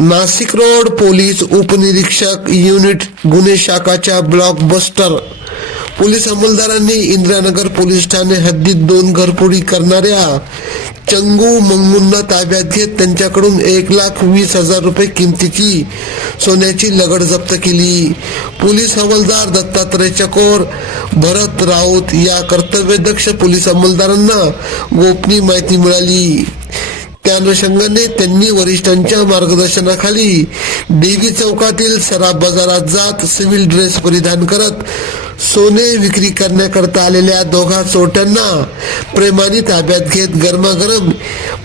Nashik Road police उपनिरीक्षक unit गुन्हे शाखाच्या ब्लॉकबस्टर पोलीस अंमलदारांनी इंदिरानगर पोलीस ठाणे हद्दीत 2 घरफोडी करणाऱ्या चंगू मंगूंना ताब्यात घेत त्यांच्याकडून 1,20,000 रुपये किमतीची सोन्याची लगड जप्त केली. पोलीस हवालदार दत्तात्रय चकोर, भरत राऊत या कर्तव्यदक्ष पोलीस अंमलदारांना गोपनीय माहिती मिळाली. त्या अनुषंगाने त्यांनी वरिष्ठांच्या मार्गदर्शनाखाली देवी चौकातील सराफ बाजारात जात सिव्हिल ड्रेस परिधान करत सोने विक्री करण्याकरता आलेल्या 2 चोरट्यांना प्रेमाने ताब्यात घेत गरमागरम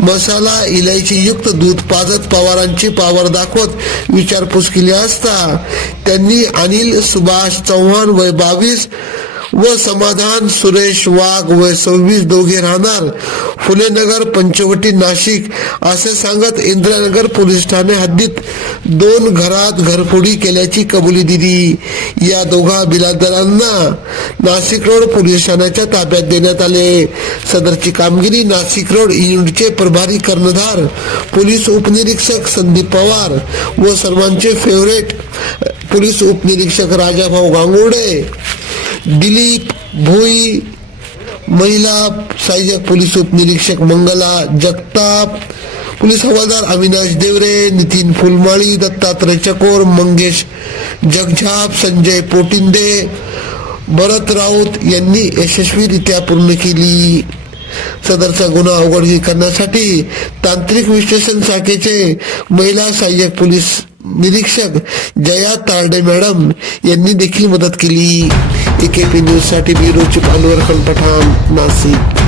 मसाला इलायची युक्त दूध पाजत पवारांची पावर दाखवत विचारपूस केली असता त्यांनी अनिल सुभाष चव्हाण वय 22 व समाधान सुरेश वाघ वय 26 दोघे राहणार फुलेनगर पंचवटी नाशिक असे सांगत इंदिरानगर पोलीस ठाणे हद्दीत 2 घरात घरफोडी केल्याची कबुली दिली. या 2 बिरादरांना नाशिक रोड पोलीस ठाण्याच्या ताब्यात देण्यात आले. सदरची कामगिरी नाशिक रोड युनिटचे प्रभारी कर्णधार पोलीस उपनिरीक्षक संदीप पवार व सर्वांचे फेवरेट पोलीस उपनिरीक्षक राजाभाऊ गांगुर्डे, दिलीप भोई, महिला सहाय्यक पोलीस उपनिरीक्षक मंगला जगताप, पोलीस हवालदार अविनाश देवरे, नितीन फुलमाळी, दत्तात्रय चकोर, मंगेश जगझाप, संजय पोटिंदे, भरत राऊत यांनी यशस्वीरित्या पूर्ण केली. सदरचा गुन्हा उघडकीस करण्यासाठी तांत्रिक विश्लेषण शाखेचे महिला सहाय्यक पोलीस निरीक्षक जया तारडे मॅडम यांनी देखील मदत केली. AKP न्यूज साठी ब्युरो चीफ अनवर खान पठाण, नाशिक.